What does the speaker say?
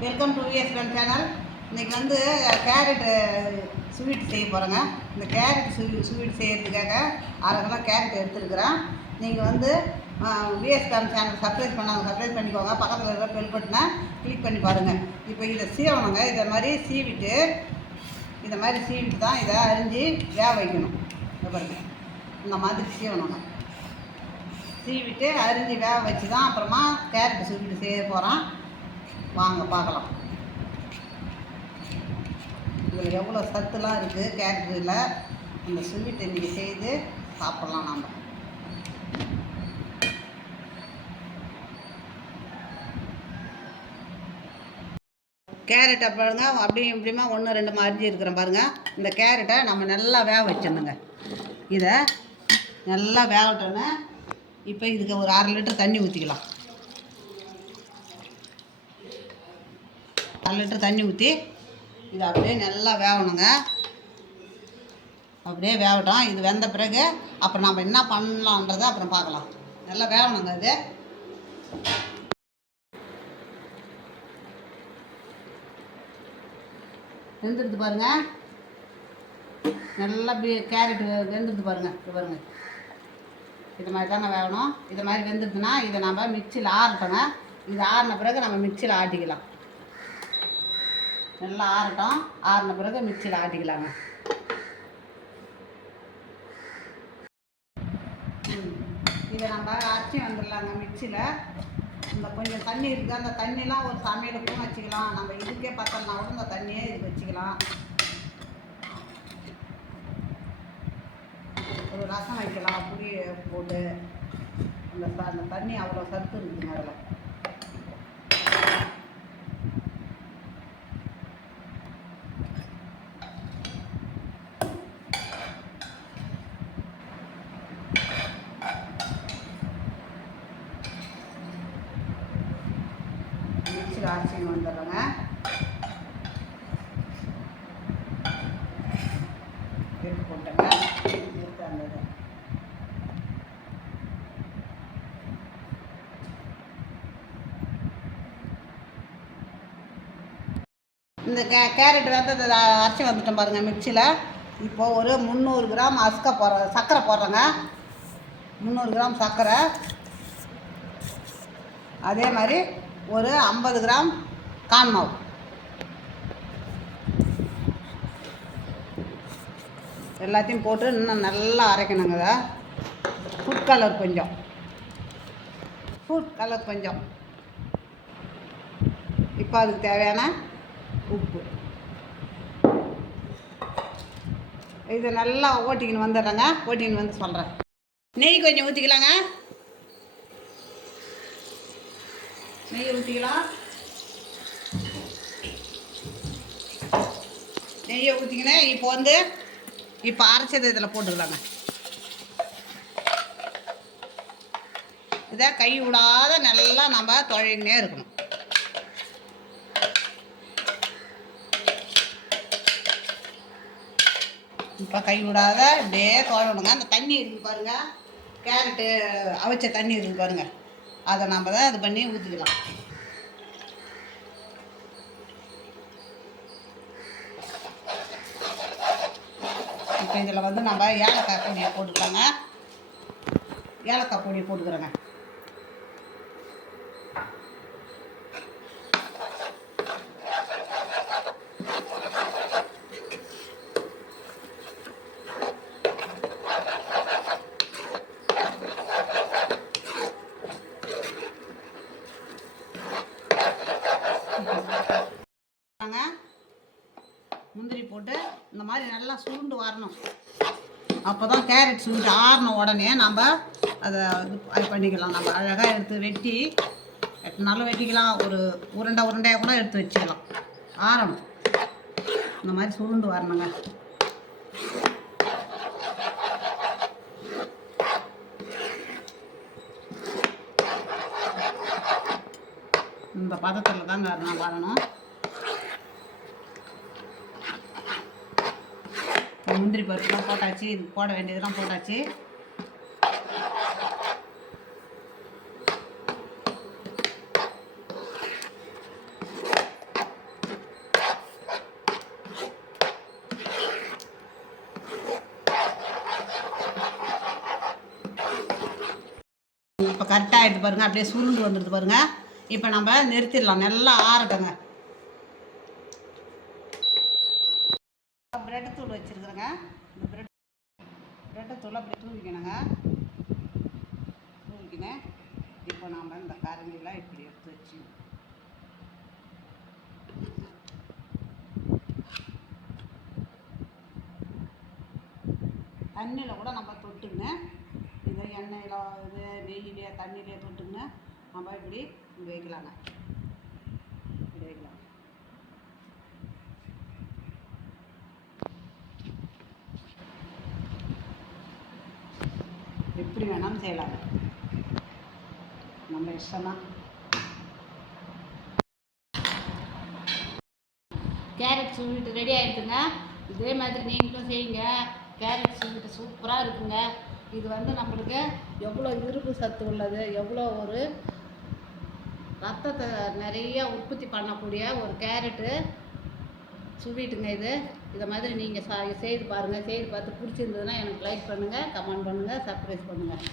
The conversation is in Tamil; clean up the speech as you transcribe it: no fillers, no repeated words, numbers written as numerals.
Welcome to VSN channel. இன்றைக்கி வந்து கேரட்டு ஸ்வீட் செய்ய போகிறேங்க. இந்த கேரட் ஸ்வீட் செய்கிறதுக்காக 1/2 கிலோ கேரட் எடுத்துருக்குறேன். நீங்கள் வந்து விஎஸ்என் சேனல் சப்ஸ்கிரைப் பண்ணிக்கோங்க. பக்கத்தில் இருக்கிற பெல் பட்டனை கிளிக் பண்ணி பாருங்கள். இப்போ இதை சீவணுங்க. இதை மாதிரி சீவிட்டு தான் இதை அரிஞ்சு வேக வைக்கணும். பாருங்கள், இந்த மாதிரி சீவணுங்க. சீவிட்டு அரிஞ்சு வேக வச்சு தான் அப்புறமா கேரட் ஸ்வீட் செய்ய போகிறோம். வாங்க பார்க்கலாம். இதில் எவ்வளோ சத்துலாம் இருக்குது கேரட்டில். இந்த ஸ்வீட் இன்றைக்கி செய்து சாப்பிட்லாம். நாம் கேரட்டை பாருங்க, அப்படியும் இப்படியுமா 1-2 அரிஞ்சு இருக்கிறேன் பாருங்கள். இந்த கேரட்டை நம்ம நல்லா வேக வச்சிடணுங்க. இதை நல்லா வேகட்டோன்னு இப்போ இதுக்கு ஒரு 1/2 லிட்டர் தண்ணி ஊற்றிக்கலாம். 1/2 லிட்டர் தண்ணி ஊற்றி இதை அப்படியே நல்லா வேகணுங்க. அப்படியே வேகட்டும். இது வெந்த பிறகு அப்புறம் நம்ம என்ன பண்ணலான்றதை அப்புறம் பார்க்கலாம். நல்லா வேகணுங்க. இது வெந்துடுது பாருங்கள். நல்லா கேரட் வெந்துடுது பாருங்கள். இது பாருங்கள், இது மாதிரி தாங்க வேகணும். இது மாதிரி வெந்துடுதுன்னா இதை நம்ம மிக்சியில் ஆறட்டோங்க. இது ஆறின பிறகு நம்ம மிக்சியில் ஆட்டிக்கலாம். நல்லா ஆறட்டும். ஆறின பிறகு மிக்சியில் ஆட்டிக்கலாங்க. இதை நம்ம அரைச்சி வந்துடலாங்க மிக்சியில். இந்த கொஞ்சம் தண்ணி இருக்குது, அந்த தண்ணியெலாம் ஒரு சமையலுக்கும் வச்சுக்கலாம். நம்ம இதுக்கே பத்தலைனா கூட இந்த தண்ணியே இதுக்கு வச்சுக்கலாம். ஒரு ரசம் வைக்கலாம் புளி போட்டு. அந்த தண்ணி அவ்வளோ சத்து இருக்குதுங்க அதில். மிக்சியில் அரைச்சின்னு வந்துடுறோங்க. எடுத்து போட்டேங்க. எடுத்து அந்த இந்த கேரட் வந்து அரைச்சி வந்துட்டோம் பாருங்கள் மிக்சியில். இப்போது ஒரு 300 கிராம் சர்க்கரை போடுறேங்க. 300 கிராம் சர்க்கரை. அதே மாதிரி ஒரு 50 கிராம் கான் மாவு. எல்லாத்தையும் போட்டு இன்னும் நல்லா அரைக்கணுங்க. ஃபுட் கலர் கொஞ்சம். இப்போ அதுக்கு தேவையான உப்பு. இது நல்லா ஓட்டிக்கின்னு வந்துடுறேங்க. ஓட்டிக்கின்னு வந்து சொல்கிறேன். நெய் கொஞ்சம் ஊற்றிக்கலாங்க. நெய் ஊற்றிக்கலாம். நெய்யை ஊற்றிக்கினேன். இப்போ அரைச்சது இதில் போட்டுக்கலாங்க. இதை கை விடாத நல்லா நம்ம தொழில்னே இருக்கணும். இப்போ கை விடாத இப்படியே தொழணுங்க. அந்த தண்ணி இருக்குது பாருங்கள், கேரட்டு அவிச்ச தண்ணி இருக்குது பாருங்கள், அதை நம்ம தான் இது பண்ணி ஊற்றிக்கலாம். இப்போ இதில் வந்து நம்ம ஏலக்காய் பொடியை போட்டுக்கலாங்க. ஏலக்காய் பொடியை போட்டுக்கிறேங்க. முந்திரி போட்டு இந்த மாதிரி நல்லா சுருண்டு வரணும். அப்போ தான் கேரட் சுருண்டு ஆறின உடனே நம்ம அதை இது பண்ணிக்கலாம். நம்ம அழகாக எடுத்து வெட்டி எட்டுனாலும் வெட்டிக்கலாம். ஒரு உருண்டையாக கூட எடுத்து வச்சுக்கலாம். ஆறணும். இந்த மாதிரி சுருண்டு வரணுங்க. இந்த பதத்தில் தாங்க நான் வரணும். முந்திரி பருப்புலாம் போட்டாச்சு. இது போட வேண்டியதெல்லாம் போட்டாச்சு. ஆகிடுது பாருங்கள், அப்படியே சுருண்டு வந்துடுது பாருங்கள். இப்போ நம்ம நிறுத்திடலாம், நல்லா ஆறட்டுங்க. பிரெட் தூள் வச்சுருக்குறேங்க. இந்த பிரெட்டை தூள் அப்படி தூவிக்கணுங்க. தூவிக்கினேன். இப்போ நாம் இந்த கரண்டிலாம் இப்படி எடுத்து வச்சு தண்ணியில் கூட நம்ம தொட்டுக்கின்னு, இதை எண்ணெயில் இது நெய்யிலே தண்ணியிலே தொட்டுக்கின்னு நம்ம இப்படி வைக்கலாங்க. இப்படி வைக்கலாம். எப்படி வேணாலும் செய்யலாங்க, நம்ம இஷ்டம்தான். கேரட் ஸ்வீட் ரெடி ஆகிடுதுங்க. இதே மாதிரி நீங்களும் செய்யுங்க. கேரட் ஸ்வீட்டு சூப்பராக இருக்குங்க. இது வந்து நம்மளுக்கு எவ்வளோ இரும்பு சத்து உள்ளது, எவ்வளோ ஒரு ரத்தத்தை நிறைய உற்பத்தி பண்ணக்கூடிய ஒரு கேரட்டு ஸ்வீட்டுங்க இது. இதை மாதிரி நீங்கள் செய்து பாருங்கள். செய்து பார்த்து பிடிச்சிருந்ததுன்னா எனக்கு லைக் பண்ணுங்கள், கமெண்ட் பண்ணுங்கள், சப்ஸ்கிரைப் பண்ணுங்கள்.